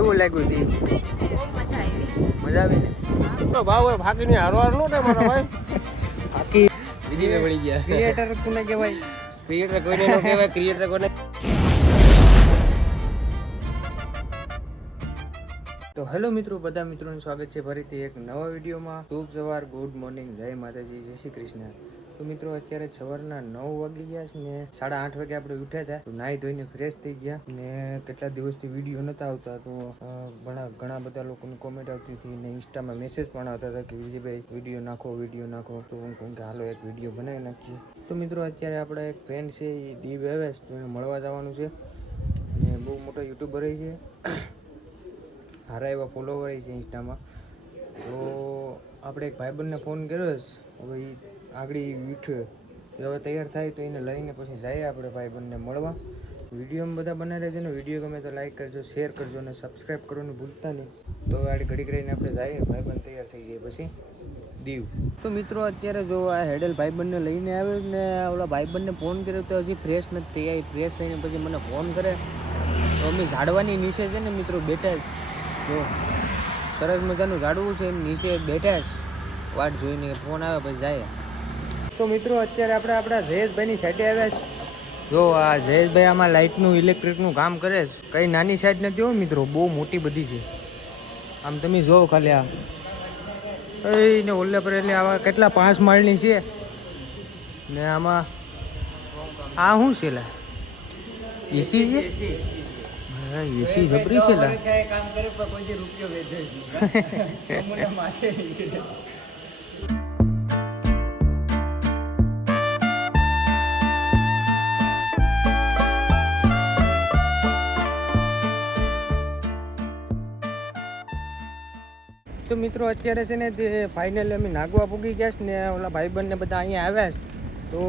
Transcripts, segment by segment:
કેવું લાગ્યું દીવ? મજા આવી. મજા આવી ને? તો ભાવ ફાકીની હારવાર નો થાય મારા ભાઈ. બાકી વિડીયો પડી ગયા. ક્રિએટર કોને કહેવાય? ક્રિએટર કોઈને નો કહેવાય, ક્રિએટર કોને. તો હેલો મિત્રો, બધા મિત્રોનું સ્વાગત છે ફરીથી એક નવા વિડીયોમાં. શુભ સવાર, ગુડ મોર્નિંગ, જય માતાજી, જય શ્રી કૃષ્ણ. તો મિત્રો અત્યારે સવારના 9 વાગી ગયા છે ને 8:30 વાગે આપણે ઉઠ્યા હતા. તો નાહી ધોઈને ફ્રેશ થઈ ગયા ને કેટલા દિવસથી વિડીયો નતા આવતા. તો ઘણા બધા લોકોની કોમેન્ટ આવતી હતી ને ઇન્સ્ટામાં મેસેજ પણ આવતા હતા કે વિજયભાઈ વિડીયો નાખો. તો હું કહું કે હાલો એક વિડીયો બનાવી નાખીએ. તો મિત્રો અત્યારે આપણા એક ફ્રેન્ડ છે એ દીવ આવે છે, તો એને મળવા જવાનું છે ને બહુ મોટો યુટ્યુબર છે, સારા એવા ફોલોવર છે ઇન્સ્ટામાં. તો આપણે એક ભાઈબંધને ફોન કર્યો છે, હવે એ આગળ વીઠ્યો હવે તૈયાર થાય તો એને લઈને પછી જઈએ આપણે ભાઈબંધને મળવા. વિડીયોમાં બધા બનાવી રહેજો ને વિડીયો ગમે તો લાઈક કરજો, શેર કરજો અને સબસ્ક્રાઈબ કરવાનું ભૂલતા નહીં. તો આડી ઘડીક રહીને આપણે જઈએ, ભાઈબંધ તૈયાર થઈ જાય પછી દીવ. તો મિત્રો અત્યારે જો આ હેડલ ભાઈબંધને લઈને આવ્યો ને ઓલા ભાઈબંધને ફોન કર્યો તો હજી ફ્રેશ નથી થઈ આવી. ફ્રેશ થઈને પછી મને ફોન કરે તો અમે ઝાડવાની નીચે છે ને મિત્રો બેઠા જ, જો સરસ મજાનું ઝાડવું છે, નીચે બેઠા જ વાટ જોઈને ફોન આવે પછી જાય. તો મિત્રો અત્યારે આપણે આપણા જયેશભાઈની સાઈડે આવ્યા છે. જો આ જયેશભાઈ આમાં લાઇટનું ઇલેક્ટ્રિકનું કામ કરે છે. કંઈ નાની સાઈડ નથી હો મિત્રો, બહુ મોટી બધી છે. આમ તમે જોવો ખાલી આ ને ઓલે પર એટલે આવા કેટલા 5 માળની છે ને આમાં આ શું છે લા? એસી છે? એસી જબરી છે લા. કામ કરે પણ કોઈ રૂપિયો વેચે છે. તો મિત્રો અત્યારે છે ને તે ફાઇનલી અમે નાગવા પૂગી ગયા છે ને ઓલા ભાઈબંધને બધા અહીંયા આવ્યા છે. તો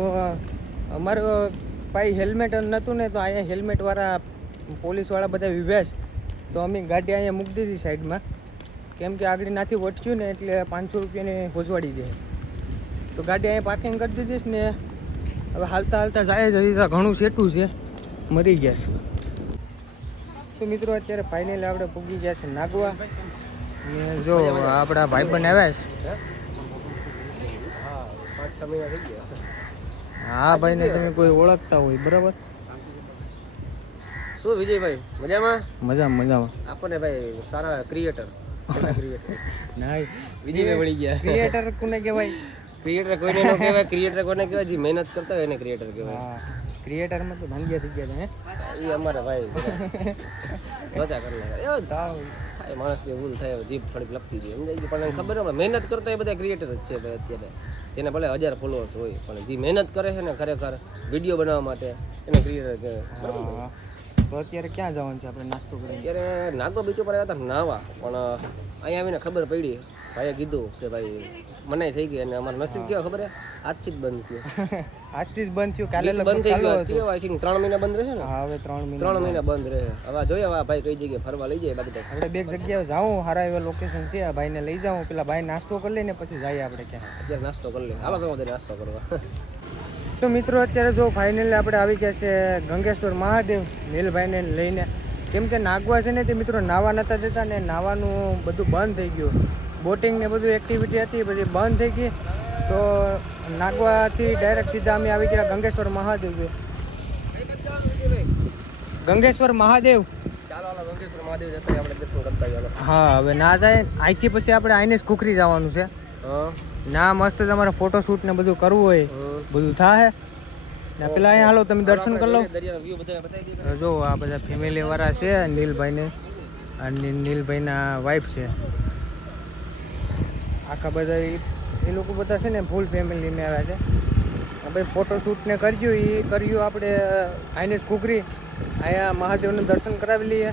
અમારો ભાઈ હેલ્મેટ નહોતું ને, તો અહીંયા હેલ્મેટવાળા પોલીસવાળા બધા ઊભા છે. તો અમે ગાડી અહીંયા મૂકી દીધી સાઈડમાં, કેમ કે આગળ નાથી વટક્યું ને એટલે 500 રૂપિયાને પહોંચવાડી દે. તો ગાડી અહીંયા પાર્કિંગ કરી દીધી છે ને હવે હાલતા જાય જ. ઘણું સેટું છે, મરી ગયા છે. તો મિત્રો અત્યારે ફાઇનલી આપણે પૂગી ગયા છે નાગવા. જો આપણા ભાઈબંધ આવ્યા છે. હા ભાઈને તમે કોઈ ઓળખતા હોય બરાબર? શું વિજયભાઈ મજામાં? મજામાં. આપણને ભાઈ સારા ક્રિએટર ના વિજયભાઈ મળી ગયા. ક્રિએટર કોને કહેવાય? ક્રિએટર કોઈને નો કહેવાય, ક્રિએટર કોને કહેવાય? જે મહેનત કરતા હોય એને ક્રિએટર કહેવાય. હા, ક્રિએટરમાં તો ભાંગ્યા થઈ ગયા એ અમારા ભાઈ મજા કરી નાખે. માણસની ભૂલ થાય, જીભ થોડીક લપતી જાય સમજાય, પણ એને ખબર હોય મહેનત કરતા એ બધા ક્રિએટર જ છે ભાઈ અત્યારે. જેને ભલે 1000 ફોલોઅર્સ હોય પણ જે મહેનત કરે છે ને ખરેખર વિડીયો બનાવવા માટે એને ક્રિએટર કહેવાય. તો અત્યારે ક્યાં જવાનું છે આપણે નાસ્તો કરીને? અત્યારે નાગો બીચ ઉપર આવ્યા હતા નાવા, પણ અહીંયા આવીને ખબર પડી, ભાઈએ કીધું કે ભાઈ મનાઈ થઈ ગઈ અને અમારું નસીબ કેવા ખબર હે, આજથી જ બંધ થયું. આજથી જ બંધ થયું? કાલે બંધ થઈ ગયો આઈ થિંક 3 મહિના બંધ રહેશે ને. હા હવે 3 મહિના બંધ રહે. હવે જોઈએ હવે ભાઈ કઈ જગ્યાએ ફરવા લઈ જાય. બાકી આપણે બે જગ્યાએ જાઉં, સારા એવા લોકેશન છે, આ ભાઈને લઈ જાઉં. પેલા ભાઈ નાસ્તો કરી લઈને પછી જઈએ આપણે ક્યાં. અત્યારે નાસ્તો કરી લે, હાલો તમે નાસ્તો કરવા. તો મિત્રો અત્યારે જો ફાઇનલી આપણે આવી ગયા છે ગંગેશ્વર મહાદેવ નીલભાઈને લઈને. કેમ કે નાગવા છે ને તે મિત્રો નાવા નહોતા દેતા ને નાવાનું બધું બંધ થઈ ગયું. બોટિંગ ને બધું એક્ટિવિટી હતી પછી બંધ થઈ ગઈ. તો નાગવાથી ડાયરેક્ટ સીધા અમે આવી ગયા ગંગેશ્વર મહાદેવ. ગંગેશ્વર મહાદેવ. ચાલો ગંગેશ્વર મહાદેવ જતા આપણે દર્શન કરતા આવીએ. હા હવે ના જાય અહીંથી પછી આપણે આઈને જ કુકરી જવાનું છે. ના મસ્ત તમારે ફોટોશૂટ ને બધું કરવું હોય બધું થાય ને. પેલા અહીંયા હાલો તમે દર્શન કરી લો. જો આ બધા ફેમિલી વાળા છે નીલભાઈને અને નીલભાઈના વાઈફ છે. આખા બધા એ લોકો બધા છે ને ફૂલ ફેમિલીને આવ્યા છે. ભાઈ ફોટોશૂટ ને કર્યું એ કર્યું આપણે આઈને જ કુકરી અહીંયા મહાદેવનું દર્શન કરાવી લઈએ.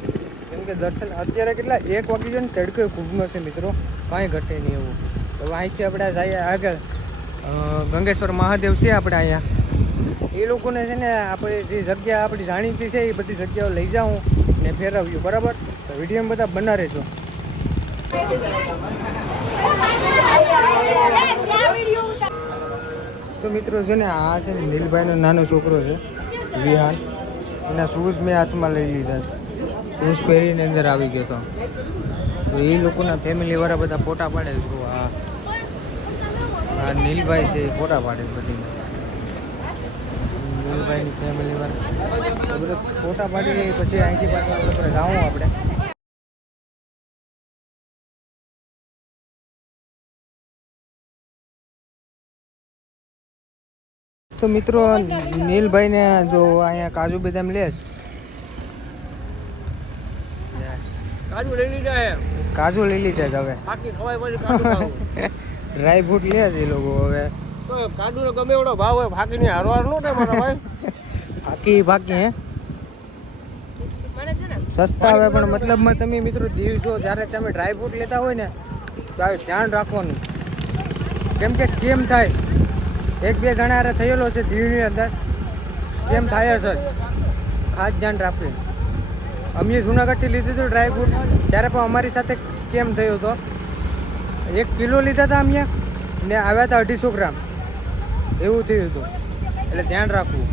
કેમ કે દર્શન અત્યારે કેટલા 1 વાગી ગયો ને, તડકો ખૂબનો છે મિત્રો, કાંઈ ઘટે નહીં એવું. તો અહીંથી આપણે જઈએ આગળ ગંગેશ્વર મહાદેવ છે આપણે અહીંયા. એ લોકોને છે ને આપણે જે જગ્યા આપણી જાણીતી છે એ બધી જગ્યાઓ લઈ જાઉં ને ફેરવ્યું બરાબર. તો વિડીયોમાં બધા બના રહેજો. તો મિત્રો છે ને આ છે ને નીલભાઈનો નાનો છોકરો છે વિહાન. એના શૂઝ મેં હાથમાં લઈ લીધા છે. શૂઝ પહેરીને અંદર આવી ગયો હતો. તો એ લોકોના ફેમિલી વાળા બધા ફોટા પાડે છે. જો આ નીલભાઈ છે એ ફોટા પાડે છે બધી. નીલભાઈની ફેમિલી વાળા બધા ફોટા પાડી લઈએ પછી અહીંથી પાછા જાઉં આપણે. તો મિત્રો નીલભાઈને જો અહીંયા કાજુ બદામ લે કાજુ લઈ લીધા હે, કાજુ લઈ લીધા છે હવે. બાકી ખવાય પછી કાજુ ખાવું. ડ્રાય ફ્રૂટ લે છે એ લોકો હવે. તો કાજુનો ગમે એવડો ભાવ હોય, ફાકીની હારવાર નો થાય મારા ભાઈ. બાકી હે મને છે ને સસ્તા આવે પણ મતલબમાં તમે મિત્રો દીવ છો જ્યારે તમે ડ્રાય ફ્રૂટ લેતા હોય ને તો આ ધ્યાન રાખવાનું, કેમ કે સ્કેમ થાય. એક બે જણા હારે થયેલો છે દીવની અંદર, સ્કેમ થાય છે, ખાસ ધ્યાન રાખવું. અમે જુનાગઢથી લીધું હતું ડ્રાય ફ્રૂટ, ત્યારે પણ અમારી સાથે સ્કેમ થયો હતો. 1 કિલો લીધા હતા અમે ને આવ્યા હતા 250 ગ્રામ, એવું થયું હતું. એટલે ધ્યાન રાખવું.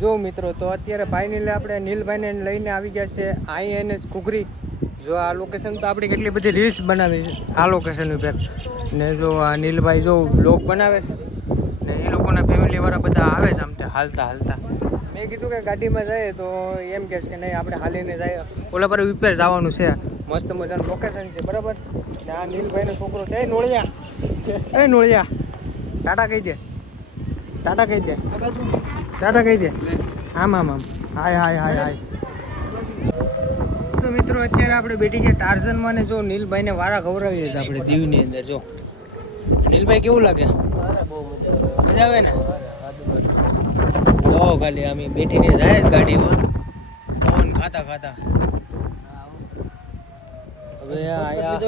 જો મિત્રો તો અત્યારે ભાઈને આપણે નીલભાઈને લઈને આવી ગયા છે INS કુકરી. જો આ લોકેશન તો આપણે કેટલી બધી રીલ્સ બનાવી છે આ લોકેશન ઉપર. ને જો આ નીલભાઈ જો બ્લોગ બનાવે છે ને એ લોકોના ફેમિલીવાળા બધા આવે છે આમ તે હાલતા હાલતા. મેં કીધું કે ગાડીમાં જાય તો એમ કહે છે કે નહીં આપણે હાલીને જાય, ઓલા પર ઉપર જવાનું છે. મસ્ત મજાનું લોકેશન છે બરાબર. ને આ નીલભાઈનો છોકરો છે. નોળિયા ટાટા કહી દે, ટાટા કહી દે, ટાટા કહી દે. આમ હાય. તો મિત્રો અત્યારે આપણે બેઠી ગયા ટાર્ઝનમાં ને જો નીલભાઈને વારા ખવડાવીએ છીએ આપણે દીવની અંદર. જો નીલભાઈ કેવું લાગે? મજા આવે ને? જો ખાલી અમે બેઠીને જાય જ ગાડીમાં પવન ખાતા ખાતા. હવે આયા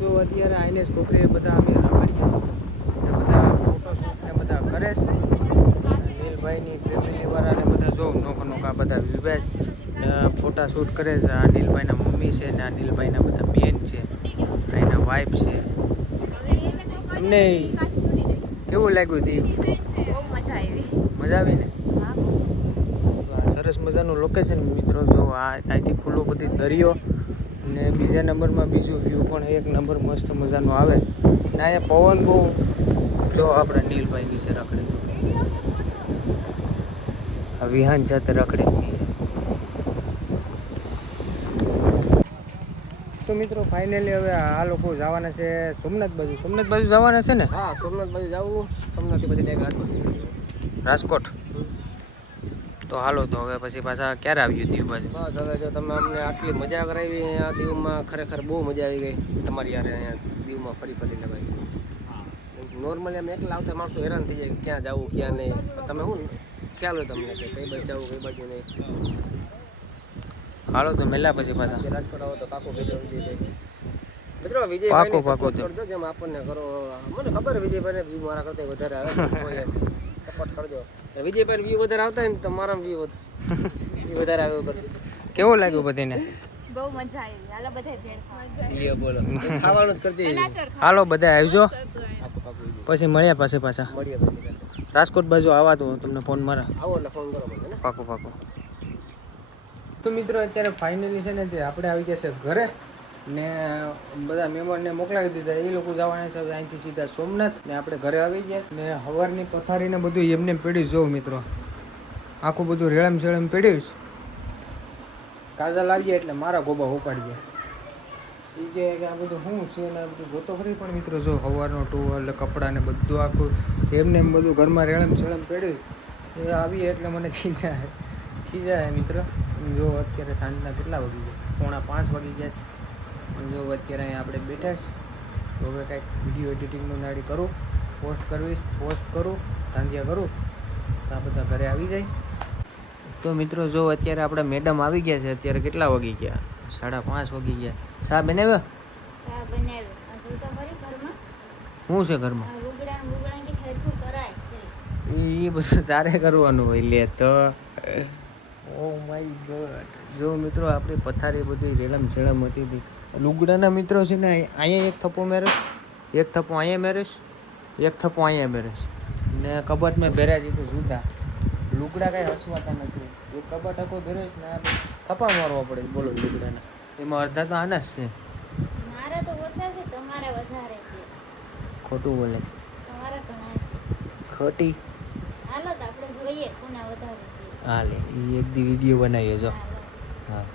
જો અત્યારે INS કુકરી બધા અમે રખડીએ છીએ ને બધા ફોટોશૂટ ને બધા કરે છે. નીલભાઈની ફેમિલી વાળા ને બધા જો નોખા બધા વિવેશ ફોટા શૂટ કરે છે. આ નીલભાઈના મમ્મી છે ને આ નીલભાઈના બધા બેન છે, એના વાઈફ છે. અમને કેવું લાગ્યું દીવ? બહુ મજા આવી. મજા આવી ને? હા. સરસ મજાનું લોકેશન મિત્રો. જો આ અહીંથી ખુલ્લો બધી દરિયો ને બીજા નંબરમાં બીજું વ્યૂ પણ એક નંબર મસ્ત મજાનો આવે ને અહીંયા પવન બહુ. જો આપણે નીલભાઈ વિશે રખડે આ વિહાન જાતે રખડે. તો મિત્રો ફાઇનલી હવે આ લોકો જવાના છે સોમનાથ બાજુ. સોમનાથ બાજુ જવાના છે ને? હા, સોમનાથ બાજુ જવું. સોમનાથથી પછી ડાયરેક્ટ રાજકોટ. તો હાલો તો હવે પછી પાછા ક્યારે આવ્યું દીવ બાજુ? બસ હવે જો તમે અમને આટલી મજા કરાવી આ દીવમાં, ખરેખર બહુ મજા આવી ગઈ તમારી યારે અહીંયા દીવમાં ફરીને ભાઈ. નોર્મલી અમે એકલા આવતા માણસો હેરાન થઈ જાય ક્યાં જવું ક્યાં નહીં. તમે શું ખ્યાલ હોય તમને કે કઈ બાજુ જવું કઈ બાજુ નહીં. હાલો તો મેલા પછી પાછા રાજકોટ આવો તો પાકો ભેજો વિજયભાઈ. મિત્રો પાકો વિજયભાઈ પાકો કરજો જેમ આપણને કરો. મને ખબર વિજયભાઈને વ્યૂ મારા કરતા વધારે આવે, સપોર્ટ કરજો. વિજયભાઈ વ્યૂ વધારે આવતા હોય ને તો મારા વ્યૂ વધારે આવે કરજો. કેવું લાગ્યું બધીને? બહુ મજા આવી. હાલો બધા ભેળ ખાવા. લ્યો બોલો ખાવાનું જ કરતી હાલો બધા આવજો પાકો પછી મળ્યા પાછા મળીએ પછી રાજકોટ બાજુ આવા તો તમને ફોન મારા. આવો એટલે ફોન કરો મને. પાકો. તો મિત્રો અત્યારે ફાઇનલી છે ને તે આપણે આવી ગયા છે ઘરે ને બધા મહેમાનને મોકલાવી દીધા. એ લોકો જવાના છે હવે અહીંથી સીધા સોમનાથ ને આપણે ઘરે આવી ગયા ને હવારની પથારીને બધું એમને પડ્યું. જોઉં મિત્રો આખું બધું રેળમ શેળમ પડ્યું છે. કાજલ આવીએ એટલે મારા ગોબા ઉપાડી ગયા. એ કહે કે આ બધું શું છે ને આ બધું જોતો ખરી. પણ મિત્રો જો સવારનો ટુવલ કપડાં ને બધું આખું એમને એમ બધું ઘરમાં રેળમ શેળમ પડ્યું. એ આવીએ એટલે મને ખીજાય મિત્ર. જો અત્યારે સાંજના કેટલા વાગી ગયા? 4:45 વાગી ગયા છે. જો અત્યારે અહીંયા આપણે બેઠા છે તો હવે કાંઈક વિડીયો એડિટિંગનું નાડી કરું, પોસ્ટ કરું, ધાંધિયા કરું તો આ બધા ઘરે આવી જાય. તો મિત્રો જો અત્યારે આપણે મેડમ આવી ગયા છે. અત્યારે કેટલા વાગી ગયા? 5:30 વાગી ગયા. શા બનાવ્યો? ચા બનાવ્યો. હજુ તો ખરી ઘરમાં. શું છે ઘરમાં? આ રૂગડા કે હેરખું કરાય છે. એ બધું તારે કરવાનું હોય લે તો. Oh my God. જો મિત્રો આપણી પથારી બધી રેલમ છેલમ હતી હતી. લુગડાના મિત્રો છે ને અહીંયા એક થપ્પો મેરેશ, એક થપ્પો અહીંયા મેરેશ, એક થપ્પો અહીંયા મેરેશ ને કબાટમાં ભેરા જીતું જુદા. લુગડા કાંઈ હસવાતા નથી. એક કબાટ આખો ભેરેશ ને થપ્પા મારવા પડે. બોલો લુગડાના એમાં અડધા તો આના જ છે. મારા તો ઓછા છે, તમારા વધારે છે. ખોટું બોલે છે. તમારા ઘણા છે. ખોટી. હાલો તો આપણે જોઈએ કોના વધારે છે. હા લે એ એક દી વિડીયો બનાવીએ જો. હાલો. હા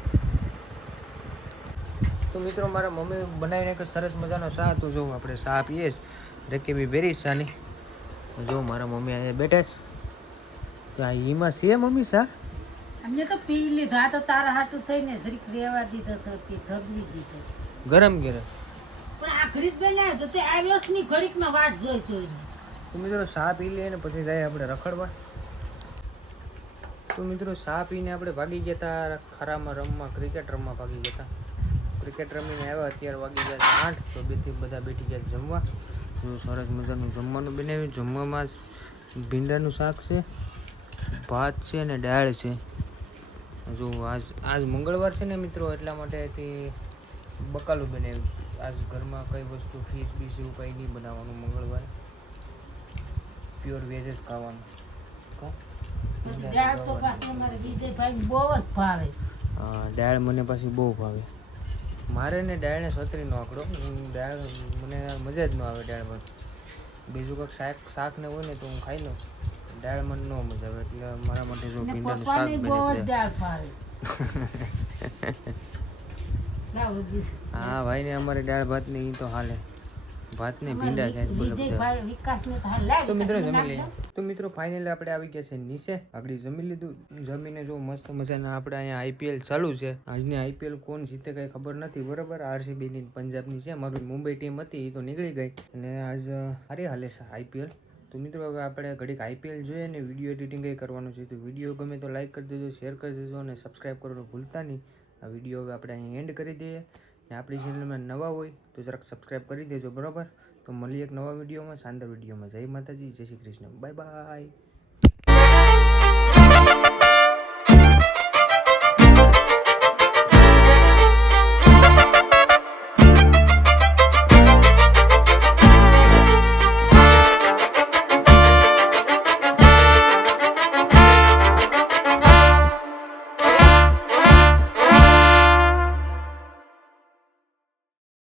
તો મિત્રો મારા મમ્મી બનાવીને એક સરસ મજાનો શા તો જો આપણે શા પીએ જ રેકેબી બેરી શાની. જો મારા મમ્મી અહીંયા બેઠા છે. તો આ એમાં છે મમ્મી શા? અમને તો પી લીધો. આ તો તારા હાટું થઈને જરીક રેવા દીધો તો તે ધગવી દીધો. ગરમ ગરમ. પણ આખરી જ બનાવ્યો તો તે આવ્યો જ નહીં. ઘડીકમાં વાટ જોઈ જોઈને. તો મિત્રો શા પી લઈએ ને પછી જાય આપણે રખડવા. તો મિત્રો શા પીને આપણે ભાગી ગયા હતા ખરામાં રમવા, ક્રિકેટ રમવા ભાગી ગયા હતા. ક્રિકેટ રમીને આવ્યા અત્યારે વાગી ગયા 8. તો બેથી બધા બેઠી ગયા જમવા. જો સરસ મજાનું જમવાનું બનાવ્યું. જમવામાં ભીંડાનું શાક છે, ભાત છે અને દાળ છે. જો આજ મંગળવાર છે ને મિત્રો એટલા માટેથી બકાલું બનાવ્યું. આજ ઘરમાં કઈ વસ્તુ ફીસ બીસ એવું કંઈ નહીં બનાવવાનું મંગળવારે. પ્યોર વેજ જ ખાવાનું. દાળ તો પાછી અમારે વિજયભાઈ બહુ જ ભાવે. હા દાળ મને પાછી બહુ ભાવે. મારે ને દાળને સતરી નો આંકડો. દાળ મને મજા જ ન આવે દાળ ભાત. બીજું કંઈક શાક ને હોય ને તો હું ખાઈ લઉં. દાળ મને ન મજા આવે એટલે મારા માટે જો ને ભીંડાનું પપ્પાને શાક બહુ જ બને. દાળ ભાવે. લાવો બીજું. હા ભાઈ ને અમારે દાળ ભાત ને ઈ તો હાલે. ભાત ને ભીંડા અમારે ખાય બોલો બધા. વિજયભાઈ વિકાસને તો હાલ લાવી તો મિત્રો વિકાસને જમી નાખ લઈએ. તો મિત્રો ફાઇનલી આપણે આવી ગયા છે નીચે. આગળ જમી લીધું. જમીને જો મસ્ત મજાના આપણે અહીંયા આઈપીએલ ચાલુ છે. આજની આઈપીએલ કોણ જીતે કઈ ખબર નથી બરોબર. આરસીબી ની પંજાબની છે. મારી મુંબઈ ટીમ હતી એ તો નીકળી ગઈ અને આજ સારી હાલે છે આઈપીએલ. તો મિત્રો હવે આપણે ઘડીક આઈપીએલ જોઈએ ને વિડીયો એડિટિંગ કઈ કરવાનું છે. તો વિડીયો ગમે તો લાઈક કરી દેજો, શેર કરી દેજો અને સબસ્ક્રાઈબ કરવાનું ભૂલતા નહીં. આ વિડીયો હવે આપણે અહીં એન્ડ કરી દઈએ. ને આપણી ચેનલમાં નવા હોય તો જરાક સબસ્ક્રાઈબ કરી દેજો બરાબર. તો મળીએ એક નવા વિડીયોમાં, શાનદાર વિડીયોમાં. જય માતાજી, જય શ્રી કૃષ્ણ, બાય બાય.